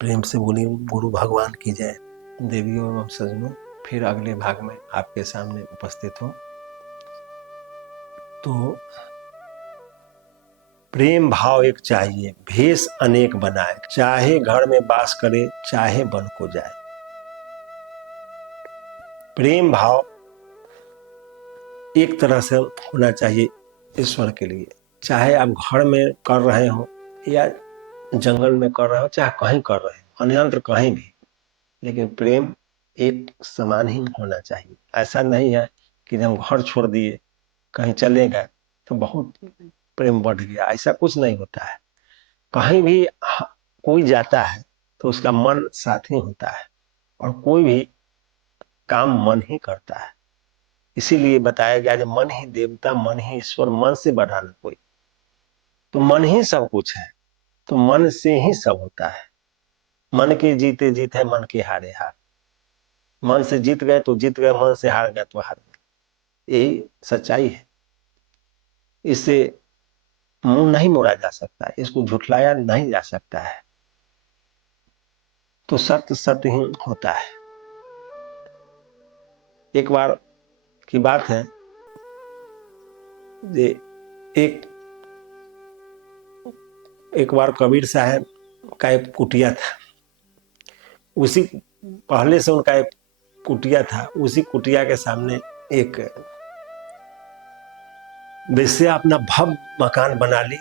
प्रेम से बोली गुरु भगवान की जय। देवियों एवं सज्जनों, फिर अगले भाग में आपके सामने उपस्थित हो। तो प्रेम भाव एक चाहिए, भेष अनेक बनाए, चाहे घर में वास करे चाहे वन को जाए। प्रेम भाव एक तरह से होना चाहिए ईश्वर के लिए, चाहे आप घर में कर रहे हो या जंगल में कर रहे हो, चाहे कहीं कर रहे हो, अन्यत्र कहीं भी, लेकिन प्रेम एक समान ही होना चाहिए। ऐसा नहीं है कि हम घर छोड़ दिए कहीं चले गए तो बहुत प्रेम बढ़ गया, ऐसा कुछ नहीं होता है। कहीं भी कोई जाता है तो उसका मन साथ ही होता है, और कोई भी काम मन ही करता है। इसीलिए बताया गया, मन ही देवता मन ही ईश्वर, मन से बढ़ा न कोई। तो मन ही सब कुछ है, तो मन से ही सब होता है। मन के जीते जीत है, मन के हारे हार। मन से जीत गए तो जीत गए, मन से हार गए तो हार गए। यही सच्चाई है। इससे मुंह नहीं मोड़ा जा सकता, इसको झुठलाया नहीं जा सकता है। तो सत्य सत्य ही होता है। एक बार की बात है, एक बार कबीर साहब का एक कुटिया था। उसी पहले से उनका एक कुटिया था, उसी कुटिया के सामने एक वेश्या अपना भव्य मकान बना ली।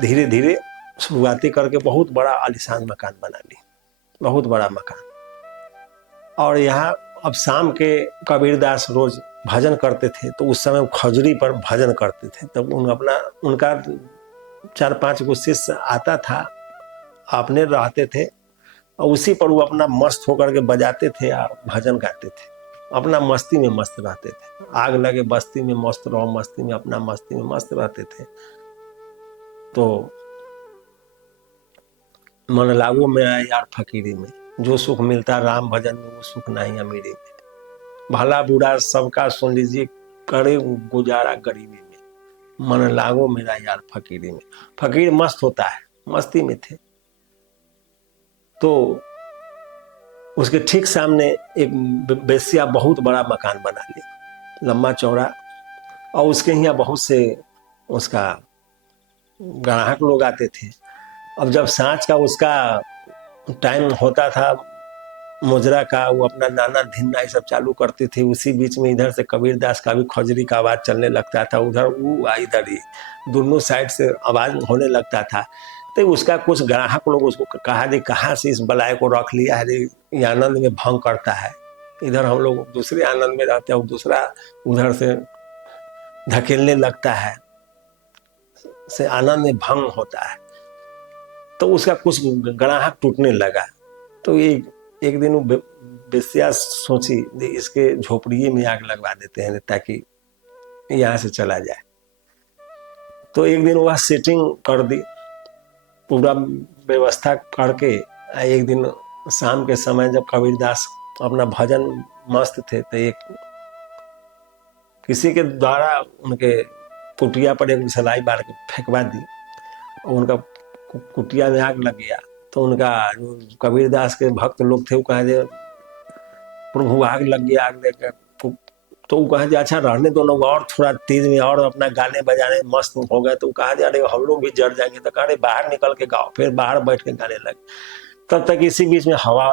धीरे धीरे शुरुआती करके बहुत बड़ा आलीशान मकान बना ली, बहुत बड़ा मकान। और यहाँ अब शाम के कबीरदास रोज भजन करते थे, तो उस समय खजूरी पर भजन करते थे। तब उनका 4-5 गो शिष्य आता था, अपने रहते थे, और उसी पर वो अपना मस्त होकर के बजाते थे और भजन गाते थे। अपना मस्ती में मस्त रहते थे। आग लगे बस्ती में मस्त रहो, मस्ती में अपना मस्ती में मस्त रहते थे। तो मन लागो मेरा यार फकीरी में, जो सुख मिलता राम भजन में वो सुख नहीं अमीरी में। भला बुरा सबका सुन लीजिए, करे गुजारा गरीबी में। मन लागो मेरा यार फकीरी में। फकीर मस्त होता है, मस्ती में थे। तो उसके ठीक सामने एक वेश्या बहुत बड़ा मकान बना लिया, लंबा चौड़ा, और उसके यहाँ बहुत से उसका ग्राहक लोग आते थे। अब जब सांझ का उसका टाइम होता था मुजरा का, वो अपना नाना धिन्ना ये सब चालू करती थी। उसी बीच में इधर से कबीरदास का भी खजरी का आवाज चलने लगता था, उधर वो इधर ही, दोनों साइड से आवाज होने लगता था। तो उसका कुछ ग्राहक लोग उसको कहा जी कहाँ से इस बलाय को रख लिया है, ये आनंद में भंग करता है। इधर हम लोग दूसरे आनंद में रहते हैं, दूसरा उधर से धकेलने लगता है, से आनंद में भंग होता है। तो उसका कुछ ग्राहक टूटने लगा। तो एक दिन वेश्या सोची इसके झोपड़िए में आग लगवा देते हैं ताकि यहाँ से चला जाए। तो एक दिन वह सेटिंग कर दी, पूरा व्यवस्था करके। एक दिन शाम के समय जब कबीरदास अपना भजन मस्त थे, तो एक किसी के द्वारा उनके कुटिया पर एक सलाई बार के फेंकवा दी, और उनका कुटिया में आग लग गया। तो उनका जो कबीरदास के भक्त लोग थे वो कहे प्रभु आग लग गया, आग देकर। तो वो कहा अच्छा रहने दो लोग, और थोड़ा तेज में और अपना गाने बजाने मस्त हो गए। तो कहा अरे हम लोग भी जड़ जाएंगे। तो कहा बाहर निकल के गाओ। फिर बाहर बैठ के गाने लगे। तब तक इसी बीच में हवा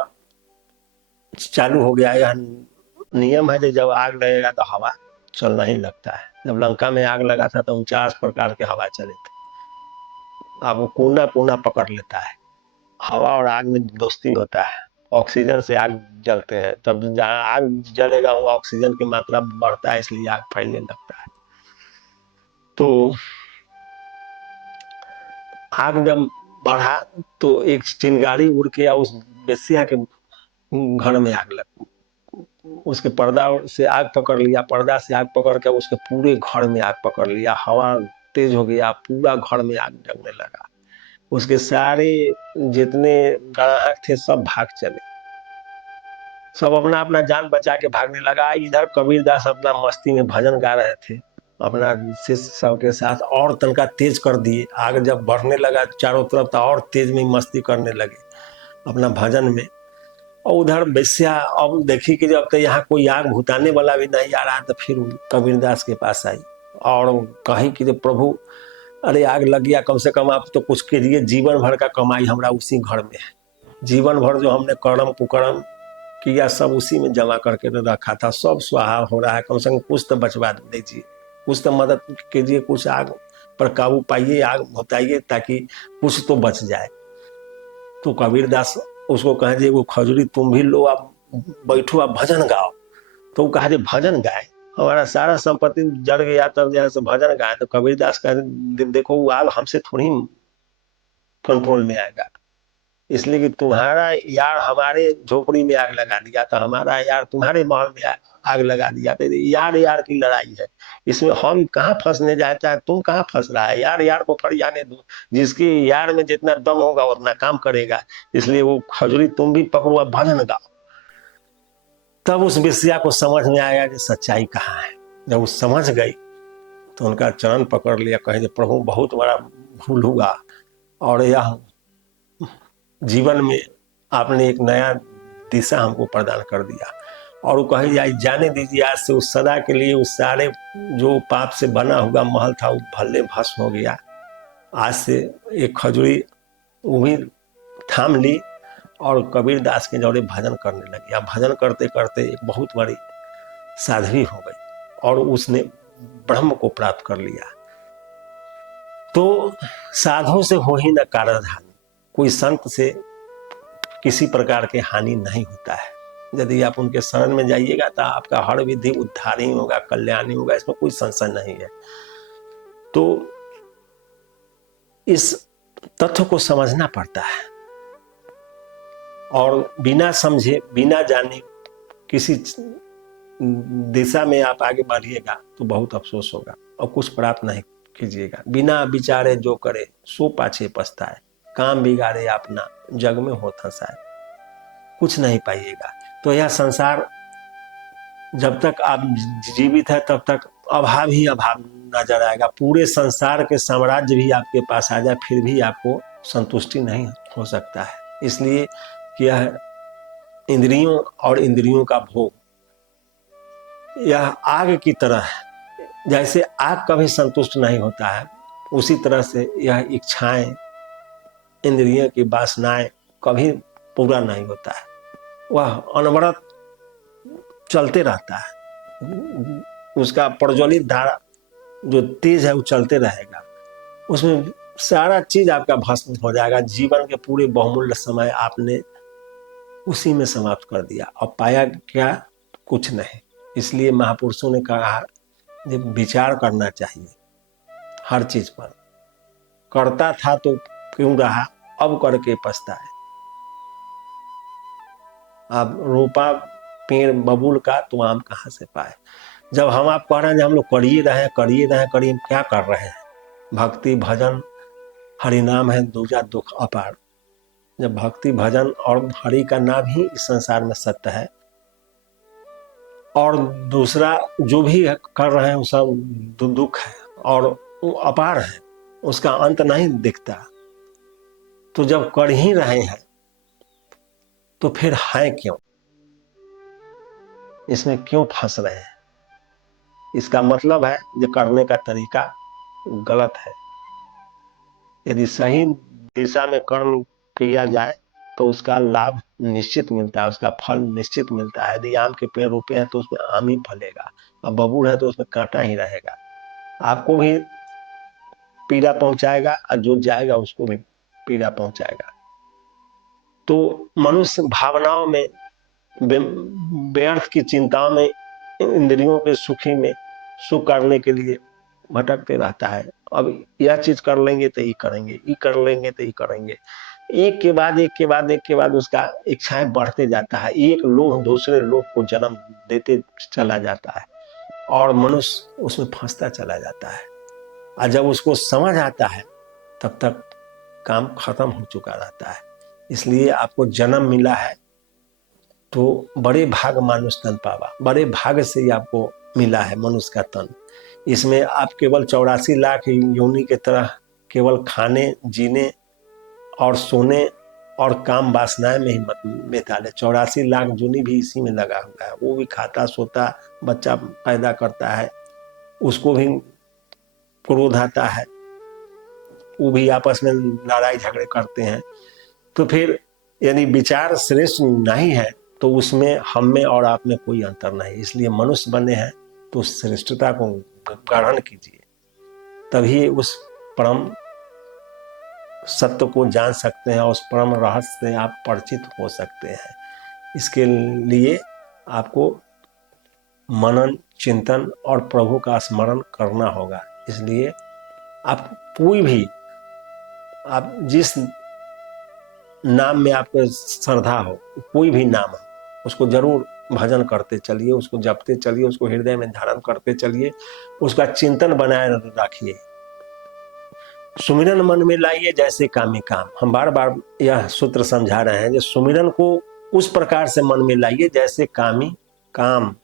चालू हो गया। यह नियम है कि जब आग लगेगा तो हवा चलना ही लगता है। जब लंका में आग लगा था तो 49 प्रकार के हवा चले थे। अब वो कोना कोना पकड़ लेता है। हवा और आग में दोस्ती होता है। ऑक्सीजन से आग जलते हैं, तब जहाँ आग जलेगा वो ऑक्सीजन की मात्रा बढ़ता है, इसलिए आग फैलने लगता है। तो आग जब बढ़ा तो एक चिंगारी उड़ के उस वेश्या के घर में आग लग, उसके पर्दा से आग पकड़ लिया, पर्दा से आग पकड़ के उसके पूरे घर में आग पकड़ लिया। हवा तेज हो गया, पूरा घर में आग जलने लगा। उसके सारे जितने ग्राहक थे सब भाग चले, सब अपना अपना जान बचा के भागने लगा। इधर कबीरदास अपना मस्ती में भजन गा रहे थे अपना शिष्य सबके साथ, और तनका तेज कर दिए। आग जब बढ़ने लगा चारों तरफ तो और तेज में मस्ती करने लगे। अपना भजन में। और उधर वैश्या अब देखी कि जब तक यहाँ कोई आग भुताने वाला भी नहीं आ रहा, तो फिर कबीरदास के पास आई और कही कि प्रभु अरे आग लग गया, कम से कम आप तो कुछ कीजिए, जीवन भर का कमाई हमारा उसी घर में है, जीवन भर जो हमने कर्म कुकर्म किया सब उसी में जमा करके रखा था, सब स्वाहा हो रहा है, कम से कम कुछ तो बचवा दीजिए, कुछ तो मदद कीजिए, कुछ आग पर काबू पाइए, आग भुताइए ताकि कुछ तो बच जाए। तो कबीरदास उसको कहे जे वो खजूरी तुम भी लो, आप बैठो, आप भजन गाओ। तो वो कहा भजन गाए, हमारा सारा संपत्ति जड़ गया तब जैसे भजन गाए। तो कबीरदास कहे देखो वो आग हमसे थोड़ी कंट्रोल में आएगा, इसलिए कि तुम्हारा यार हमारे झोपड़ी में आग लगा दिया, तो हमारा यार तुम्हारे महल में आग लगा दिया, तो यार यार की लड़ाई है, इसमें हम कहाँ फंसने जाते हैं, तुम कहाँ फंस रहा है, यार यार को फट जाने दो, जिसकी यार में जितना दम होगा उतना काम करेगा, इसलिए वो खजूरी तुम भी पकड़ो, भजन गाओ। तब उस विषया को समझ में आया कि सच्चाई कहाँ है। जब वो समझ गई तो उनका चरण पकड़ लिया, कहे प्रभु बहुत बड़ा भूल हुआ और यह जीवन में आपने एक नया दिशा हमको प्रदान कर दिया। और वो कहे जाए जाने दीजिए, आज से उस सदा के लिए उस सारे जो पाप से बना हुआ महल था वो भल्ले भस्म हो गया। आज से एक खजूरी उम्मीद थाम ली और कबीरदास के जौरे भजन करने लगी। अब भजन करते करते एक बहुत बड़ी साध्वी हो गई और उसने ब्रह्म को प्राप्त कर लिया। तो साधु से हो ही न कारण हानि, कोई संत से किसी प्रकार के हानि नहीं होता है। यदि आप उनके शरण में जाइएगा तो आपका हर विधि उद्धार ही होगा, कल्याण ही होगा, इसमें कोई संशय नहीं है। तो इस तथ्य को समझना पड़ता है और बिना समझे बिना जाने किसी दिशा में आप आगे बढ़िएगा तो बहुत अफसोस होगा और कुछ प्राप्त नहीं कीजिएगा। बिना विचारे जो करे सो पाछे पछताए, काम बिगाड़े अपना जग में हो फंसाए, कुछ नहीं पाइएगा। तो यह संसार जब तक आप जीवित है तब तक अभाव ही अभाव नजर आएगा। पूरे संसार के साम्राज्य भी आपके पास आ जाए फिर भी आपको संतुष्टि नहीं हो सकता है। इसलिए कि यह इंद्रियों और इंद्रियों का भोग यह आग की तरह है, जैसे आग कभी संतुष्ट नहीं होता है उसी तरह से यह इच्छाएं इंद्रियों की वासनाएं कभी पूरा नहीं होता है, वह अनवरत चलते रहता है। उसका प्रज्वलित धारा जो तेज है वो चलते रहेगा, उसमें सारा चीज आपका भस्म हो जाएगा। जीवन के पूरे बहुमूल्य समय आपने उसी में समाप्त कर दिया और पाया क्या, कुछ नहीं। इसलिए महापुरुषों ने कहा जब विचार करना चाहिए हर चीज पर, करता था तो क्यों रहा, अब करके पछताए। अब रोपा पेड़ बबूल का तो आम कहाँ से पाए। जब हम आप कह रहे हैं हम लोग करिए रहे करिए, क्या कर रहे हैं। भक्ति भजन हरिनाम है दूजा दुख अपार। जब भक्ति भजन और हरि का नाम ही इस संसार में सत्य है और दूसरा जो भी कर रहे हैं वो सब दुख है और वो अपार है, उसका अंत नहीं दिखता। तो जब कर ही रहे हैं तो फिर है क्यों, इसमें क्यों फंस रहे हैं। इसका मतलब है जो करने का तरीका गलत है। यदि सही दिशा में कर्म किया जाए तो उसका लाभ निश्चित मिलता है, उसका फल निश्चित मिलता है। यदि आम के पेड़ रोपे हैं तो उसमें आम ही फलेगा और बबूल है तो उसमें कांटा ही रहेगा, आपको भी पीड़ा पहुंचाएगा और जो जाएगा उसको भी पीड़ा पहुंचाएगा। तो मनुष्य भावनाओं में व्यर्थ की चिंताओं में इंद्रियों के सुखी में सुख करने के लिए भटकते रहता है। अब यह चीज कर लेंगे तो ये करेंगे, ये कर लेंगे तो ये करेंगे, एक के बाद एक के बाद एक के बाद उसका इच्छाएं बढ़ते जाता है। एक लोभ दूसरे लोभ को जन्म देते चला जाता है और मनुष्य उसमें फंसता चला जाता है। और जब उसको समझ आता है तब तक काम खत्म हो चुका रहता है। इसलिए आपको जन्म मिला है तो बड़े भाग मानुष तन पावा, बड़े भाग से ही आपको मिला है मनुष्य का तन। इसमें आप केवल 84 लाख योनि के तरह केवल खाने जीने और सोने और काम वासनाएं में ही मत बेताले। 84 लाख जूनी भी इसी में लगा हुआ है। वो भी खाता सोता बच्चा पैदा करता है, उसको भी क्रोध आता है, वो भी आपस में लड़ाई झगड़े करते हैं। तो फिर यदि विचार श्रेष्ठ नहीं है तो उसमें हम में और आप में कोई अंतर नहीं। इसलिए मनुष्य बने हैं तो श्रेष्ठता को ग्रहण कीजिए, तभी उस परम सत्य को जान सकते हैं और उस परम रहस्य से आप परिचित हो सकते हैं। इसके लिए आपको मनन, चिंतन और प्रभु का स्मरण करना होगा। इसलिए आप कोई भी, आप जिस नाम में आपको श्रद्धा हो, कोई भी नाम हो, उसको जरूर भजन करते चलिए, उसको जपते चलिए, उसको हृदय में धारण करते चलिए, उसका चिंतन बनाए रखिए। सुमिरन मन में लाइए जैसे कामी काम। हम बार बार यह सूत्र समझा रहे हैं कि सुमिरन को उस प्रकार से मन में लाइए जैसे कामी काम।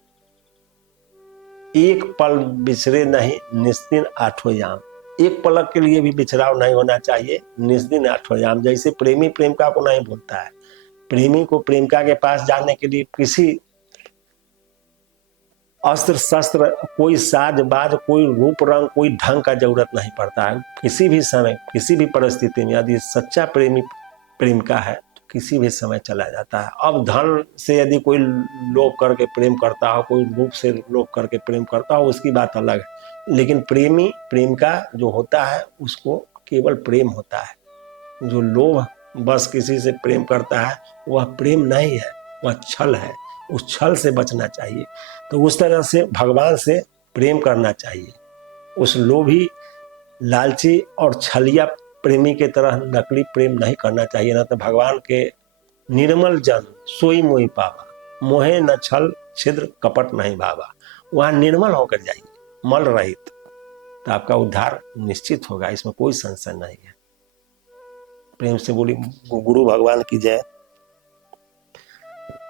एक पल बिछड़े नहीं निस्दिन आठों याम। एक पलक के लिए भी बिछड़ाव नहीं होना चाहिए, निस्दिन आठों याम। जैसे प्रेमी प्रेमिका को नहीं भूलता है, प्रेमी को प्रेमिका के पास जाने के लिए किसी अस्त्र शस्त्र, कोई साज बाज, कोई रूप रंग, कोई ढंग का जरूरत नहीं पड़ता है। किसी भी समय, किसी भी परिस्थिति में यदि सच्चा प्रेमी प्रेमिका है तो किसी भी समय चला जाता है। अब धन से यदि कोई लोभ करके प्रेम करता हो, कोई रूप से लोभ करके प्रेम करता हो, उसकी बात अलग है। लेकिन प्रेमी प्रेमिका जो होता है उसको केवल प्रेम होता है। जो लोभ बस किसी से प्रेम करता है वह प्रेम नहीं है, वह छल है। उस छल से बचना चाहिए। तो उस तरह से भगवान से प्रेम करना चाहिए। उस लोभी, लालची और छलिया प्रेमी के तरह नकली प्रेम नहीं करना चाहिए। ना तो भगवान के निर्मल जन सोई मोई पावा, मोहे न छल छिद्र कपट नहीं भावा। वहां निर्मल होकर जाइए, मल रहित, तो आपका उद्धार निश्चित होगा, इसमें कोई संशय नहीं है। प्रेम से बोली गुरु भगवान की जय।